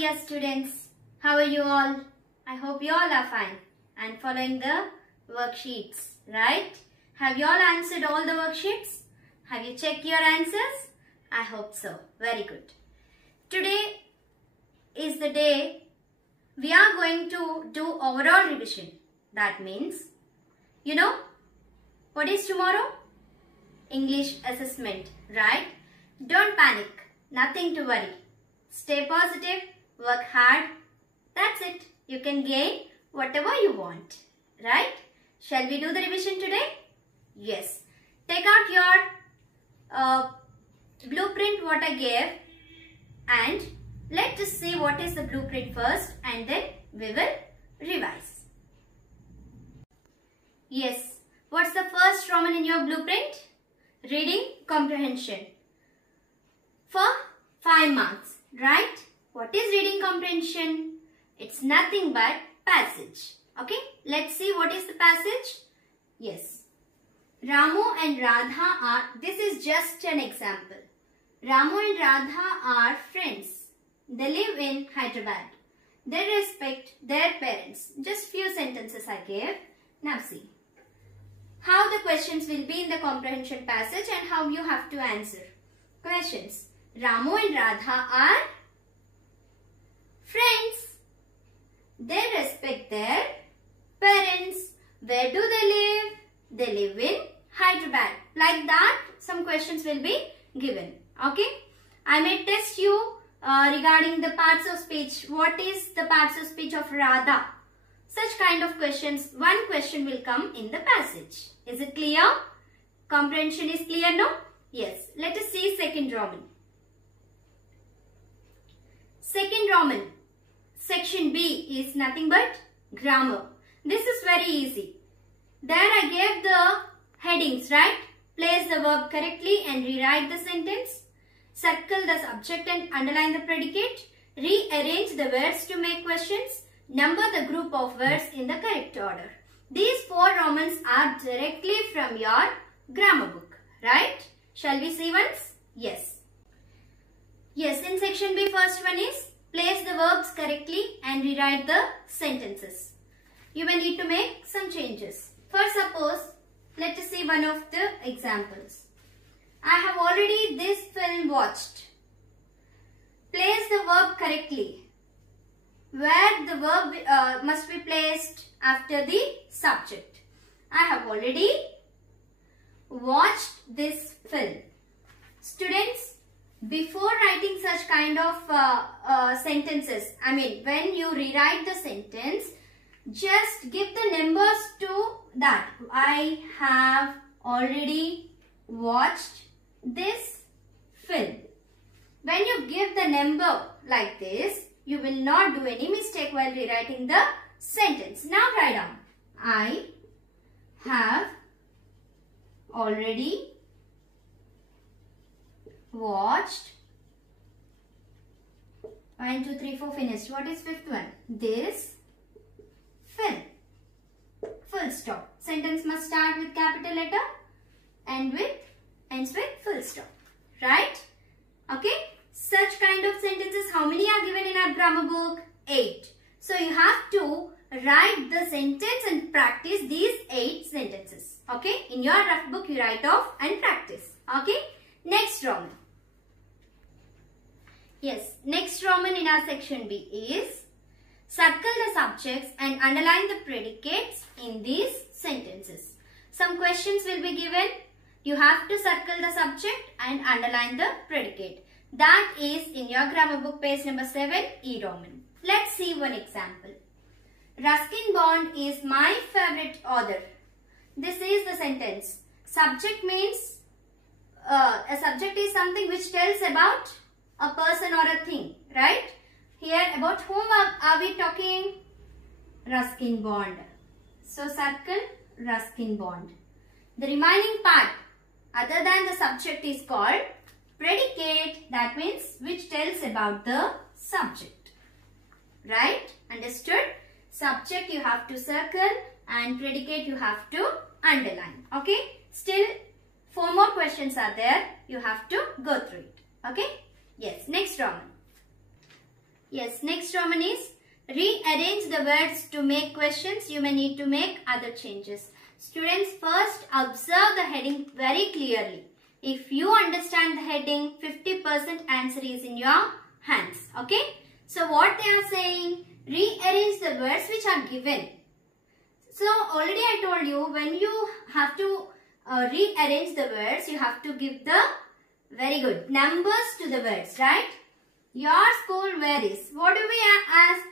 dear students. How are you all? I hope you all are fine and following the worksheets, right? Have you all answered all the worksheets? Have you checked your answers? I hope so. Very good. Today is the day we are going to do overall revision. That means, you know, what is tomorrow? English assessment, right? Don't panic. Nothing to worry. Stay positive. Work hard. That's it. You can gain whatever you want, right? Shall we do the revision today? Yes. Take out your blueprint what I gave and let us see what is the blueprint first and then we will revise. Yes. What's the first Roman in your blueprint? Reading comprehension. For 5 marks, right? What is reading comprehension? It's nothing but passage. Okay, let's see what is the passage. Yes. Ramu and Radha are, this is just an example. Ramu and Radha are friends. They live in Hyderabad. They respect their parents. Just few sentences I gave. Now see how the questions will be in the comprehension passage and how you have to answer. Questions. Ramu and Radha are friends. They respect their parents. Where do they live? They live in Hyderabad. Like that, some questions will be given. Okay. I may test you regarding the parts of speech. What is the parts of speech of Radha? Such kind of questions. One question will come in the passage. Is it clear? Comprehension is clear, no? Yes. Let us see second Roman. Second Roman. Section B is nothing but grammar. This is very easy. There I gave the headings, right? Place the verb correctly and rewrite the sentence. Circle the subject and underline the predicate. Rearrange the words to make questions. Number the group of words in the correct order. These 4 Romans are directly from your grammar book, right? Shall we see once? Yes. Yes, in section B, first one is place the verbs correctly and rewrite the sentences. You may need to make some changes. For suppose, let us see one of the examples. I have already this film watched. Place the verb correctly. Where the verb must be placed after the subject. I have already watched this film. Students, before writing such kind of sentences, I mean when you rewrite the sentence, just give the numbers to that. I have already watched this film. When you give the number like this, you will not do any mistake while rewriting the sentence. Now write down. I have already watched. 1, 2, 3, 4 finished. What is fifth one? This film. Full stop. Sentence must start with capital letter and ends with full stop. Right? Okay. Such kind of sentences, how many are given in our grammar book? 8. So you have to write the sentence and practice these 8 sentences. Okay. In your rough book, you write off and practice. Okay. Next Roman. Yes. Next Roman in our section B is circle the subjects and underline the predicates in these sentences. Some questions will be given. You have to circle the subject and underline the predicate. That is in your grammar book page number 7, E Roman. Let's see one example. Ruskin Bond is my favorite author. This is the sentence. Subject means, a subject is something which tells about a person or a thing, right? Here about whom are we talking? Ruskin Bond. So circle Ruskin Bond. The remaining part other than the subject is called predicate, that means which tells about the subject. Right? Understood? Subject you have to circle and predicate you have to underline. Okay? Still 4 more questions are there. You have to go through it. Okay? Yes. Next Roman. Yes, next Roman is rearrange the words to make questions. You may need to make other changes. Students, first observe the heading very clearly. If you understand the heading, 50% answer is in your hands. Okay? So what they are saying, rearrange the words which are given. So already I told you, when you have to rearrange the words, you have to give the very good numbers to the words, right? Your school where is? What do we ask?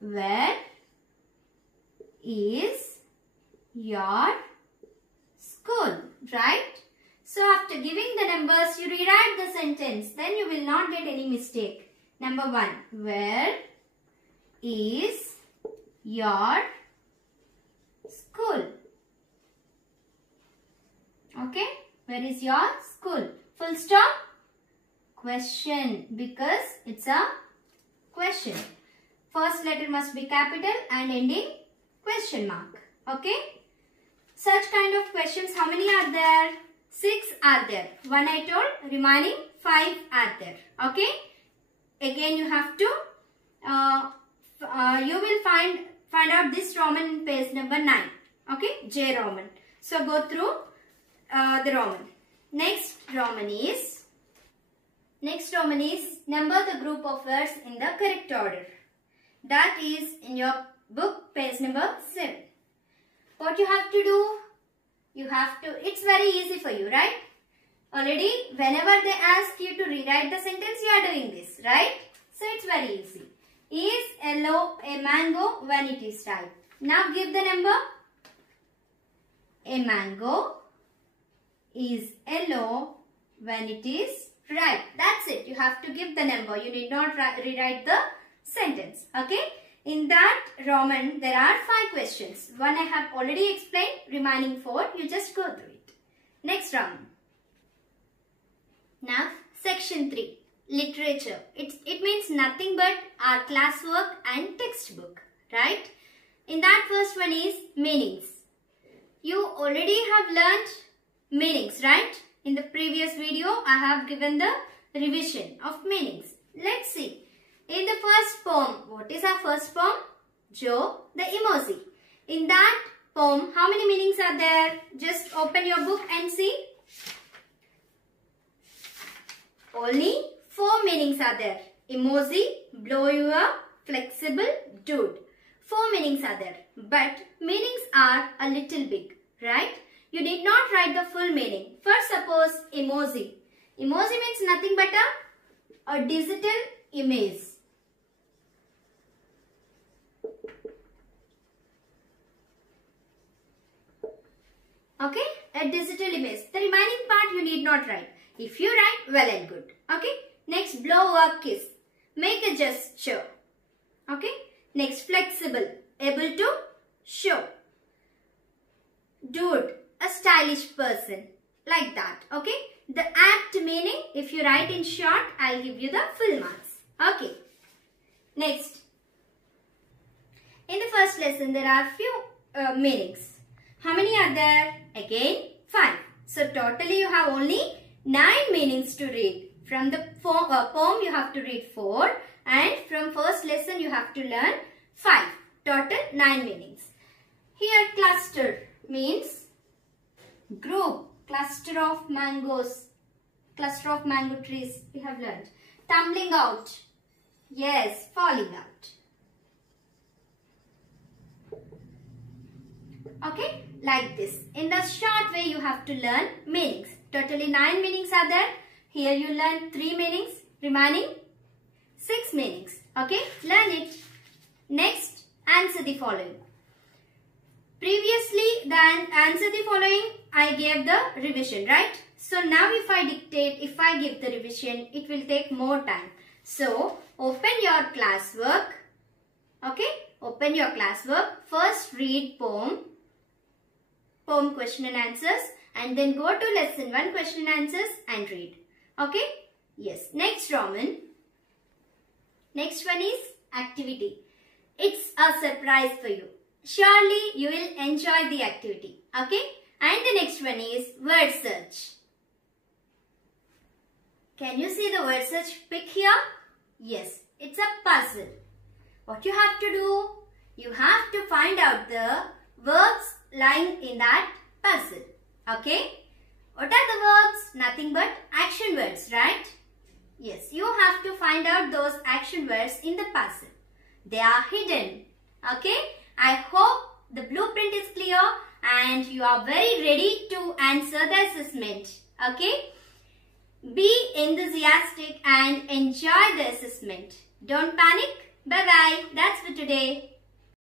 Where is your school, right? So after giving the numbers, you rewrite the sentence. Then you will not get any mistake. Number 1. Where is your school? Okay. Where is your school? Full stop. Question, because it's a question. First letter must be capital and ending question mark. Okay. Such kind of questions, how many are there? 6 are there. 1 I told, remaining 5 are there. Okay. Again you have to, you will find out this Roman in page number 9. Okay. J Roman. So go through the Roman. Next Roman is number the group of words in the correct order. That is in your book, page number 7. What you have to do? You have to, it's very easy for you, right? Already, whenever they ask you to rewrite the sentence, you are doing this, right? So it's very easy. Is yellow a mango when it is ripe? Now give the number. A mango is yellow when it is ripe. That's it. You have to give the number. You need not rewrite the sentence. Okay. In that Roman, there are 5 questions. One I have already explained. Remaining 4, you just go through it. Next Roman. Now, section 3. Literature. It means nothing but our classwork and textbook. Right? In that first one is meanings. You already have learnt meanings, right? In the previous video, I have given the revision of meanings. Let's see. In the first poem, what is our first poem? Joe the emoji. In that poem, how many meanings are there? Just open your book and see. Only 4 meanings are there. Emoji, blow you up, flexible, dude. 4 meanings are there. But meanings are a little big, right? You did not write the full meaning. First, suppose emoji. Emoji means nothing but a digital image. Okay, a digital image. The remaining part you need not write. If you write, well and good. Okay, next blow or kiss. Make a gesture. Okay, next flexible. Able to show. Dude, a stylish person. Like that. Okay, the apt meaning, if you write in short, I'll give you the full marks. Okay, next. In the first lesson, there are few meanings. How many are there? Again, 5. So, totally you have only 9 meanings to read. From the poem, you have to read 4. And from first lesson, you have to learn 5. Total 9 meanings. Here, cluster means group. Cluster of mangoes. Cluster of mango trees, we have learned. Tumbling out. Yes, falling out. Okay, like this. In the short way, you have to learn meanings. Totally 9 meanings are there. Here you learn 3 meanings. Remaining 6 meanings. Okay, learn it. Next, answer the following. Previously, answer the following, I gave the revision, right? So now if I dictate, if I give the revision, it will take more time. So, open your classwork. Okay, open your classwork. First read poem question and answers, and then go to lesson 1 question and answers and read. Okay? Yes. Next Roman. Next one is activity. It's a surprise for you. Surely you will enjoy the activity. Okay? And the next one is word search. Can you see the word search pic here? Yes. It's a puzzle. What you have to do? You have to find out the verbs lying in that puzzle. Okay? What are the verbs? Nothing but action words, right? Yes, you have to find out those action words in the puzzle. They are hidden. Okay? I hope the blueprint is clear and you are very ready to answer the assessment. Okay? Be enthusiastic and enjoy the assessment. Don't panic. Bye-bye. That's for today.